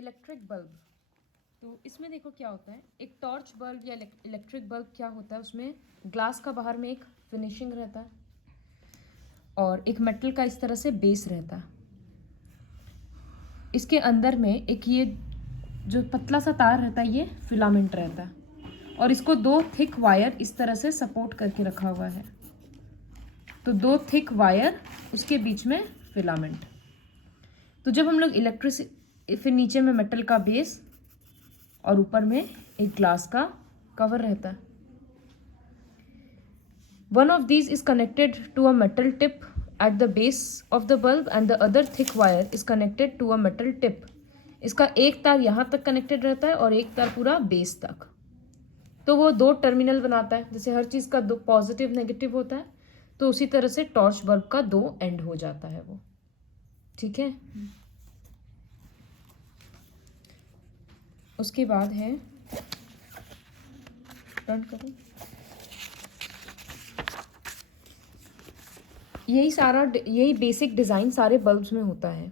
Electric bulb, तो इसमें देखो क्या होता है, एक टॉर्च बल्ब या इलेक्ट्रिक बल्ब क्या होता है, उसमें ग्लास का बाहर में एक फिनिशिंग रहता है और एक मेटल का इस तरह से बेस रहता है। इसके अंदर में एक ये जो पतला सा तार रहता है ये फिलामेंट रहता है और इसको दो थिक वायर इस तरह से सपोर्ट करके रखा हुआ है। तो दो थिक वायर, उसके बीच में फिलामेंट। तो जब हम लोग इलेक्ट्रिसिटी, फिर नीचे में मेटल का बेस और ऊपर में एक ग्लास का कवर रहता है। One of these is connected to a metal tip at the base of the bulb and the other thick wire is connected to a metal tip. इसका एक तार यहाँ तक कनेक्टेड रहता है और एक तार पूरा बेस तक। तो वो दो टर्मिनल बनाता है, जैसे हर चीज़ का दो पॉजिटिव नेगेटिव होता है, तो उसी तरह से टॉर्च बल्ब का दो एंड हो जाता है वो। ठीक है। उसके बाद है, टर्न करो, यही बेसिक डिज़ाइन सारे बल्ब्स में होता है।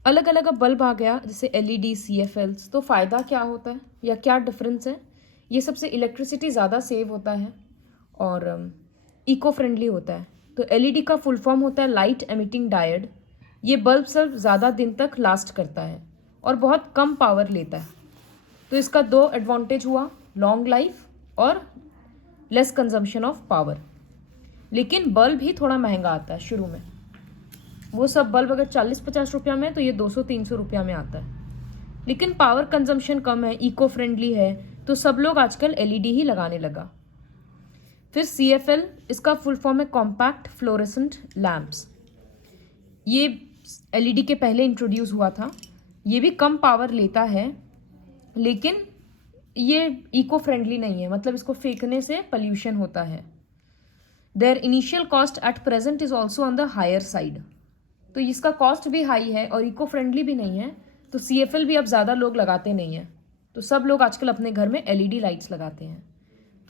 अलग अलग अब बल्ब आ गया, जैसे एलईडी, सीएफएल्स। तो फ़ायदा क्या होता है या क्या डिफरेंस है? ये सबसे इलेक्ट्रिसिटी ज़्यादा सेव होता है और इको फ्रेंडली होता है। तो एलईडी का फुल फॉर्म होता है लाइट एमिटिंग डायोड। ये बल्ब सब ज़्यादा दिन तक लास्ट करता है और बहुत कम पावर लेता है। तो इसका दो एडवांटेज हुआ, लॉन्ग लाइफ और लेस कंजम्पशन ऑफ पावर। लेकिन बल्ब ही थोड़ा महंगा आता है शुरू में। वो सब बल्ब अगर 40-50 रुपया में है तो ये 200-300 रुपया में आता है। लेकिन पावर कंजम्पशन कम है, इको फ्रेंडली है, तो सब लोग आजकल एलईडी ही लगाने लगा। फिर सीएफएल, इसका फुल फॉर्म है कॉम्पैक्ट फ्लोरेसेंट लैम्प्स। ये एलईडी के पहले इंट्रोड्यूस हुआ था। ये भी कम पावर लेता है, लेकिन ये इको फ्रेंडली नहीं है, मतलब इसको फेंकने से पॉल्यूशन होता है। Their initial cost at present is also on the higher side. तो इसका कॉस्ट भी हाई है और इको फ्रेंडली भी नहीं है, तो CFL भी अब ज़्यादा लोग लगाते नहीं हैं। तो सब लोग आजकल अपने घर में LED लाइट्स लगाते हैं।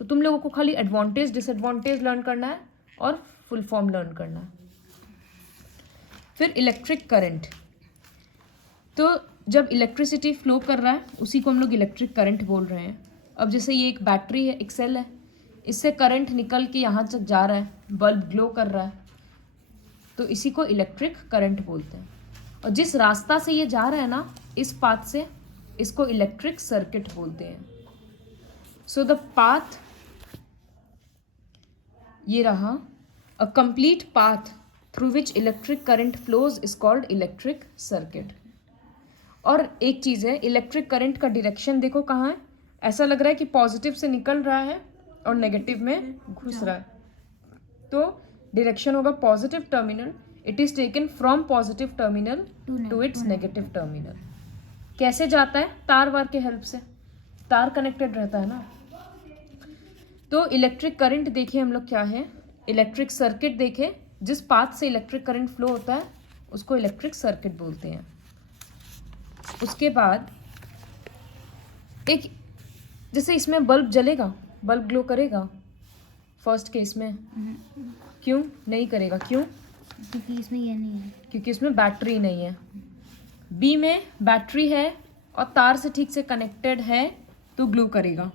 तो तुम लोगों को खाली एडवांटेज डिसएडवांटेज लर्न करना है और फुल फॉर्म लर्न करना है। फिर इलेक्ट्रिक करंट, तो जब इलेक्ट्रिसिटी फ्लो कर रहा है उसी को हम लोग इलेक्ट्रिक करंट बोल रहे हैं। अब जैसे ये एक बैटरी है, एक सेल है, इससे करंट निकल के यहाँ तक जा रहा है, बल्ब ग्लो कर रहा है, तो इसी को इलेक्ट्रिक करंट बोलते हैं। और जिस रास्ता से ये जा रहा है ना, इस पाथ से, इसको इलेक्ट्रिक सर्किट बोलते हैं। सो द पाथ ये रहा, a complete path through which electric current flows is called electric circuit. और एक चीज़ है, इलेक्ट्रिक करंट का डायरेक्शन देखो कहाँ है। ऐसा लग रहा है कि पॉजिटिव से निकल रहा है और नेगेटिव में घुस रहा है, तो डायरेक्शन होगा positive terminal. It is taken from positive terminal to its negative terminal. कैसे जाता है? तार वार के हेल्प से, तार कनेक्टेड रहता है ना। तो इलेक्ट्रिक करंट देखे हम लोग क्या है, इलेक्ट्रिक सर्किट देखे, जिस पाथ से इलेक्ट्रिक करंट फ्लो होता है उसको इलेक्ट्रिक सर्किट बोलते हैं। उसके बाद एक, जैसे इसमें बल्ब जलेगा, बल्ब ग्लो करेगा फर्स्ट केस में, क्यों नहीं करेगा? क्यों? क्योंकि इसमें ये नहीं है, क्योंकि इसमें बैटरी नहीं है। बी में बैटरी है और तार से ठीक से कनेक्टेड है तो ग्लो करेगा।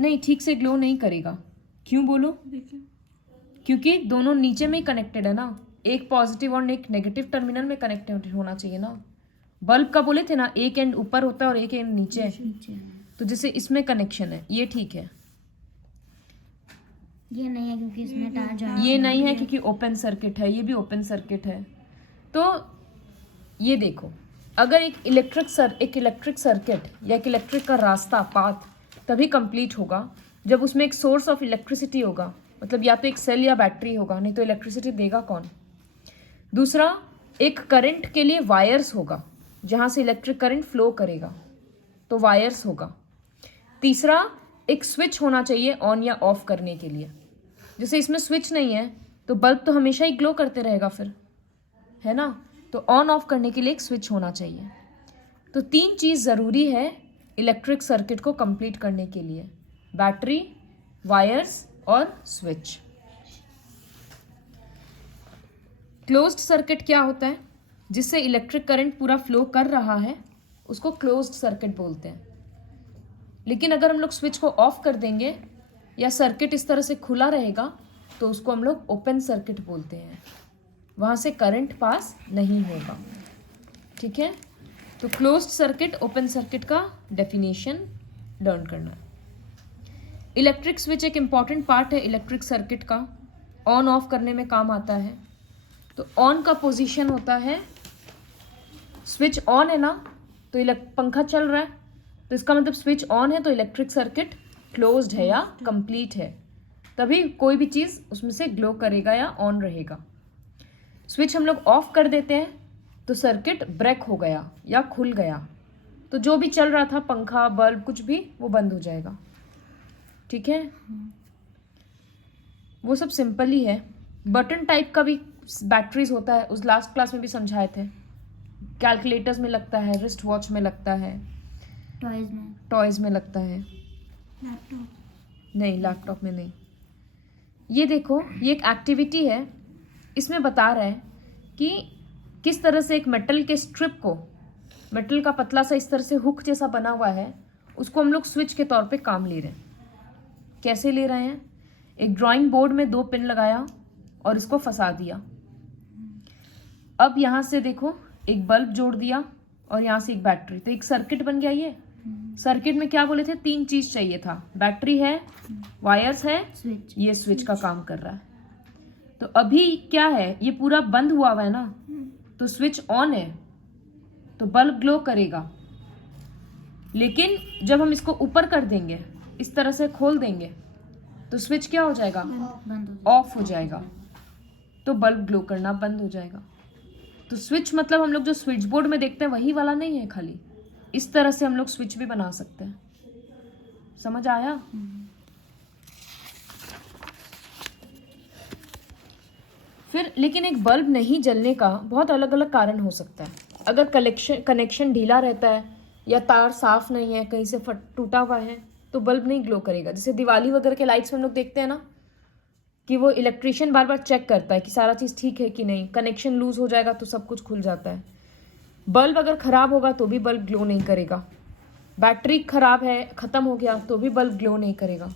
नहीं, ठीक से ग्लो नहीं करेगा। क्यों बोलो? क्योंकि दोनों नीचे में ही कनेक्टेड है ना, एक पॉजिटिव और एक नेगेटिव टर्मिनल में कनेक्टेड होना चाहिए ना। बल्ब का बोले थे ना, एक एंड ऊपर होता है और एक एंड नीचे है। तो जैसे इसमें कनेक्शन है, ये ठीक है। ये नहीं है क्योंकि इसमें तार जा, ये नहीं है क्योंकि ओपन सर्किट है, ये भी ओपन सर्किट है। तो ये देखो, अगर एक इलेक्ट्रिक सर्किट या एक इलेक्ट्रिक का रास्ता, पाथ तभी कंप्लीट होगा जब उसमें एक सोर्स ऑफ इलेक्ट्रिसिटी होगा, मतलब या तो एक सेल या बैटरी होगा, नहीं तो इलेक्ट्रिसिटी देगा कौन? दूसरा, एक करंट के लिए वायर्स होगा, जहाँ से इलेक्ट्रिक करंट फ्लो करेगा, तो वायर्स होगा। तीसरा, एक स्विच होना चाहिए ऑन या ऑफ करने के लिए। जैसे इसमें स्विच नहीं है तो बल्ब तो हमेशा ही ग्लो करते रहेगा फिर, है ना। तो ऑन ऑफ करने के लिए एक स्विच होना चाहिए। तो तीन चीज़ ज़रूरी है इलेक्ट्रिक सर्किट को कंप्लीट करने के लिए, बैटरी, वायर्स और स्विच। क्लोज्ड सर्किट क्या होता है? जिससे इलेक्ट्रिक करंट पूरा फ्लो कर रहा है उसको क्लोज्ड सर्किट बोलते हैं। लेकिन अगर हम लोग स्विच को ऑफ कर देंगे या सर्किट इस तरह से खुला रहेगा तो उसको हम लोग ओपन सर्किट बोलते हैं, वहाँ से करंट पास नहीं होगा। ठीक है, तो क्लोज्ड सर्किट ओपन सर्किट का डेफिनेशन लर्न करना। इलेक्ट्रिक स्विच एक इम्पॉर्टेंट पार्ट है इलेक्ट्रिक सर्किट का, ऑन ऑफ करने में काम आता है। तो ऑन का पोजीशन होता है, स्विच ऑन है ना तो पंखा चल रहा है तो इसका मतलब स्विच ऑन है तो इलेक्ट्रिक सर्किट क्लोज्ड है या कंप्लीट है, तभी कोई भी चीज़ उसमें से ग्लो करेगा या ऑन रहेगा। स्विच हम लोग ऑफ कर देते हैं तो सर्किट ब्रेक हो गया या खुल गया, तो जो भी चल रहा था पंखा बल्ब कुछ भी वो बंद हो जाएगा। ठीक है, वो सब सिंपल ही है। बटन टाइप का भी बैटरीज होता है, उस लास्ट क्लास में भी समझाए थे। कैलकुलेटर्स में लगता है, रिस्ट वॉच में लगता है, टॉयज में लगता है, नहीं लैपटॉप में नहीं। ये देखो, ये एक एक्टिविटी है, इसमें बता रहा है कि किस तरह से एक मेटल के स्ट्रिप को, मेटल का पतला सा इस तरह से हुक जैसा बना हुआ है, उसको हम लोग स्विच के तौर पे काम ले रहे हैं। कैसे ले रहे हैं? एक ड्राइंग बोर्ड में 2 पिन लगाया और इसको फंसा दिया। अब यहाँ से देखो एक बल्ब जोड़ दिया और यहाँ से एक बैटरी, तो एक सर्किट बन गया। ये सर्किट में क्या बोले थे, 3 चीज चाहिए था, बैटरी है, वायर्स है, स्विच। ये स्विच का काम कर रहा है। तो अभी क्या है, ये पूरा बंद हुआ है ना, तो स्विच ऑन है तो बल्ब ग्लो करेगा। लेकिन जब हम इसको ऊपर कर देंगे, इस तरह से खोल देंगे, तो स्विच क्या हो जाएगा, ऑफ हो जाएगा, तो बल्ब ग्लो करना बंद हो जाएगा। तो स्विच मतलब हम लोग जो स्विच बोर्ड में देखते हैं वही वाला नहीं है, खाली इस तरह से हम लोग स्विच भी बना सकते हैं। समझ आया? फिर लेकिन एक बल्ब नहीं जलने का बहुत अलग अलग कारण हो सकता है। अगर कनेक्शन ढीला रहता है या तार साफ नहीं है, कहीं से टूटा हुआ है, तो बल्ब नहीं ग्लो करेगा। जैसे दिवाली वगैरह के लाइट्स में हम लोग देखते हैं ना कि वो इलेक्ट्रिशियन बार बार चेक करता है कि सारा चीज़ ठीक है कि नहीं, कनेक्शन लूज हो जाएगा तो सब कुछ खुल जाता है। बल्ब अगर ख़राब होगा तो भी बल्ब ग्लो नहीं करेगा, बैटरी ख़राब है, ख़त्म हो गया तो भी बल्ब ग्लो नहीं करेगा।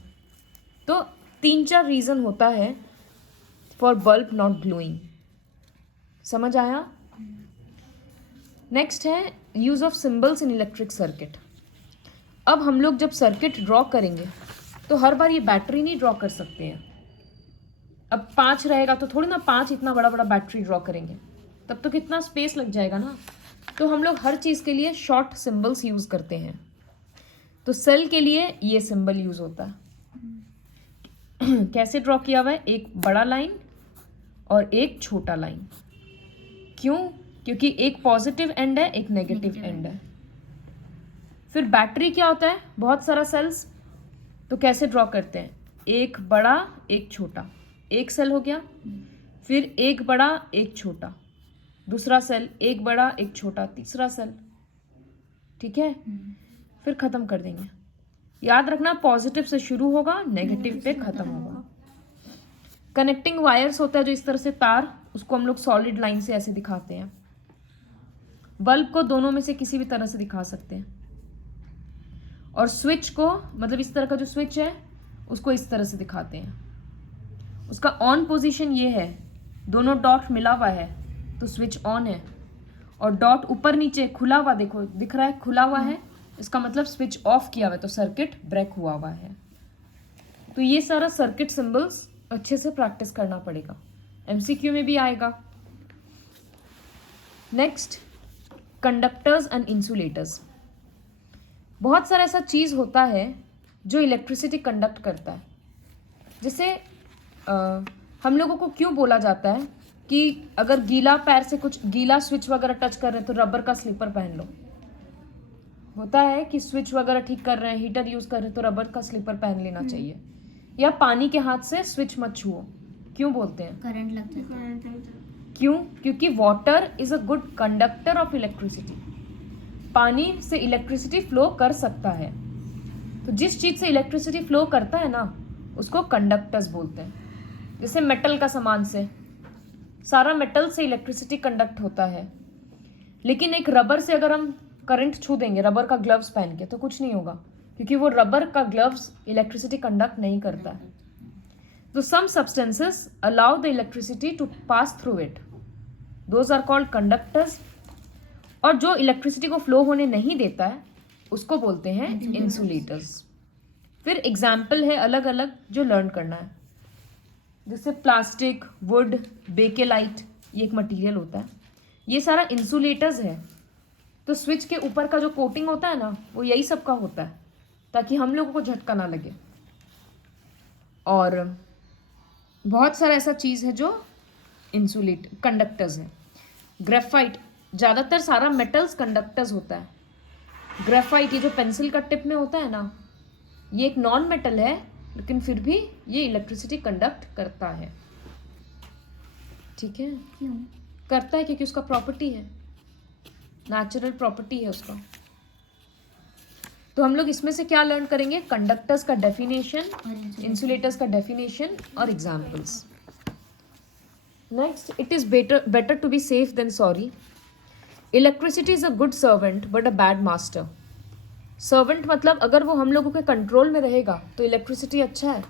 तो 3-4 रीज़न होता है फॉर बल्ब नॉट ग्लोइंग। समझ आया? नेक्स्ट है use of symbols in electric circuit. अब हम लोग जब सर्किट ड्रॉ करेंगे तो हर बार ये बैटरी नहीं ड्रॉ कर सकते हैं। अब 5 रहेगा तो थोड़ी ना 5 इतना बड़ा बड़ा बैटरी ड्रॉ करेंगे, तब तो कितना स्पेस लग जाएगा ना। तो हम लोग हर चीज़ के लिए शॉर्ट सिंबल्स यूज़ करते हैं। तो सेल के लिए ये सिंबल यूज़ होता है। कैसे ड्रॉ किया हुआ है, एक बड़ा लाइन और एक छोटा लाइन। क्यों? क्योंकि एक पॉजिटिव एंड है, एक नेगेटिव एंड है। फिर बैटरी क्या होता है, बहुत सारा सेल्स, तो कैसे ड्रॉ करते हैं, एक बड़ा एक छोटा, एक सेल हो गया, फिर एक बड़ा एक छोटा, दूसरा सेल, एक बड़ा एक छोटा, तीसरा सेल। ठीक है, फिर ख़त्म कर देंगे। याद रखना पॉजिटिव से शुरू होगा, नेगेटिव पे ख़त्म होगा। कनेक्टिंग वायर्स होता है जो इस तरह से तार, उसको हम लोग सॉलिड लाइन से ऐसे दिखाते हैं। बल्ब को दोनों में से किसी भी तरह से दिखा सकते हैं। और स्विच को, मतलब इस तरह का जो स्विच है उसको इस तरह से दिखाते हैं। उसका ऑन पोजीशन ये है, दोनों डॉट मिला हुआ है तो स्विच ऑन है, और डॉट ऊपर नीचे खुला हुआ, देखो दिख रहा है खुला हुआ है, इसका मतलब स्विच ऑफ किया हुआ है, तो सर्किट ब्रेक हुआ हुआ है। तो ये सारा सर्किट सिंबल्स अच्छे से प्रैक्टिस करना पड़ेगा, एमसीक्यू में भी आएगा। Next, conductors and insulators. बहुत सारा ऐसा चीज़ होता है जो इलेक्ट्रिसिटी कंडक्ट करता है। जैसे हम लोगों को क्यों बोला जाता है कि अगर गीला पैर से कुछ गीला स्विच वगैरह टच कर रहे हैं तो रबर का स्लीपर पहन लो। होता है कि स्विच वगैरह ठीक कर रहे हैं, हीटर यूज़ कर रहे हैं तो रबर का स्लीपर पहन लेना चाहिए। या पानी के हाथ से स्विच मत छुओ, क्यों बोलते हैं? करंट लग जाता है। क्यों? क्योंकि water is a good conductor of electricity. पानी से इलेक्ट्रिसिटी फ्लो कर सकता है, तो जिस चीज़ से इलेक्ट्रिसिटी फ्लो करता है ना उसको कंडक्टर्स बोलते हैं। जैसे मेटल का सामान से, सारा मेटल से इलेक्ट्रिसिटी कंडक्ट होता है, लेकिन एक रबर से अगर हम करंट छू देंगे रबर का ग्लव्स पहन के तो कुछ नहीं होगा, क्योंकि वो रबर का ग्लव्स इलेक्ट्रिसिटी कंडक्ट नहीं करता है। तो some substances allow the electricity to pass through it, those are called conductors. और जो इलेक्ट्रिसिटी को फ्लो होने नहीं देता है उसको बोलते हैं इंसुलेटर्स। फिर एग्जाम्पल है अलग अलग जो लर्न करना है, जैसे प्लास्टिक, वुड, बेकेलाइट, ये एक मटेरियल होता है, ये सारा इंसुलेटर्स है। तो स्विच के ऊपर का जो कोटिंग होता है ना, वो यही सब का होता है ताकि हम लोगों को झटका ना लगे। और बहुत सारा ऐसा चीज़ है जो इंसुलेट कंडक्टर्स है। ग्रेफाइट, ज़्यादातर सारा मेटल्स कंडक्टर्स होता है। ग्रेफाइट ये जो पेंसिल का टिप में होता है ना, ये एक नॉन मेटल है लेकिन फिर भी ये इलेक्ट्रिसिटी कंडक्ट करता है। ठीक है, क्यों? करता है क्योंकि उसका प्रॉपर्टी है, नेचुरल प्रॉपर्टी है उसका। तो हम लोग इसमें से क्या लर्न करेंगे? कंडक्टर्स का डेफिनेशन, इंसुलेटर्स का डेफिनेशन और examples. Next, it is better to be safe than sorry. Electricity is a good servant but a bad master. Servant मतलब अगर वो हम लोगों के कंट्रोल में रहेगा तो इलेक्ट्रिसिटी अच्छा है,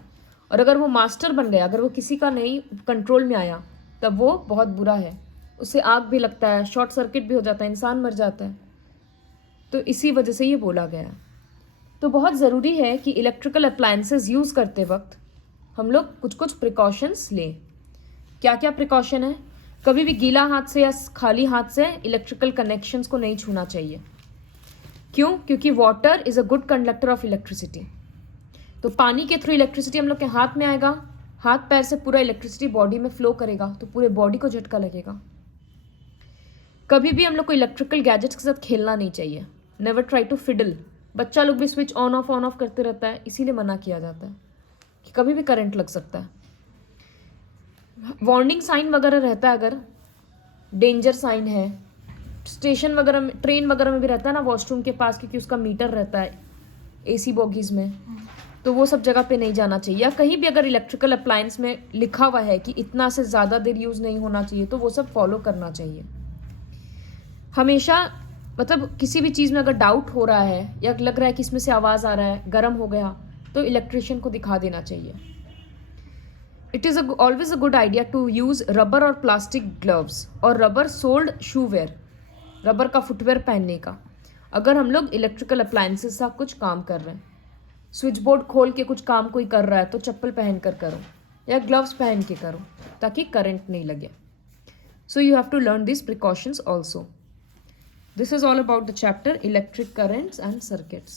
और अगर वो मास्टर बन गया, अगर वो किसी का नहीं कंट्रोल में आया, तब वो बहुत बुरा है। उससे आग भी लगता है, शॉर्ट सर्किट भी हो जाता है, इंसान मर जाता है। तो इसी वजह से ये बोला गया है। तो बहुत ज़रूरी है कि इलेक्ट्रिकल अप्लायंसेस यूज़ करते वक्त हम लोग कुछ कुछ प्रिकॉशंस लें। क्या क्या प्रिकॉशन है? कभी भी गीला हाथ से या खाली हाथ से इलेक्ट्रिकल कनेक्शंस को नहीं छूना चाहिए। क्यों? क्योंकि water is a good conductor of electricity. तो पानी के थ्रू इलेक्ट्रिसिटी हम लोग के हाथ में आएगा, हाथ पैर से पूरा इलेक्ट्रिसिटी बॉडी में फ्लो करेगा, तो पूरे बॉडी को झटका लगेगा। कभी भी हम लोग को इलेक्ट्रिकल गैजेट्स के साथ खेलना नहीं चाहिए। Never try to fiddle. बच्चा लोग भी स्विच ऑन ऑफ करते रहता है, इसीलिए मना किया जाता है कि कभी भी करंट लग सकता है। वार्निंग साइन वगैरह रहता है, अगर डेंजर साइन है, स्टेशन वगैरह में, ट्रेन वगैरह में भी रहता है ना, वॉशरूम के पास, क्योंकि उसका मीटर रहता है एसी बोगीज में, तो वो सब जगह पे नहीं जाना चाहिए। या कहीं भी अगर इलेक्ट्रिकल अप्लायंस में लिखा हुआ है कि इतना से ज़्यादा देर यूज़ नहीं होना चाहिए, तो वो सब फॉलो करना चाहिए हमेशा। मतलब किसी भी चीज़ में अगर डाउट हो रहा है या लग रहा है कि इसमें से आवाज़ आ रहा है, गर्म हो गया, तो इलेक्ट्रिशियन को दिखा देना चाहिए। It is always a good idea to use rubber और प्लास्टिक ग्लव्स और rubber soled shoe wear, rubber का फुटवेयर पहनने का, अगर हम लोग इलेक्ट्रिकल अप्लायंसेस से कुछ काम कर रहे हैं। स्विच बोर्ड खोल के कुछ काम कोई कर रहा है तो चप्पल पहन कर करो या ग्लव्स पहन के करो ताकि करंट नहीं लगे। So you have to learn this precautions also. This is all about the chapter electric currents and circuits.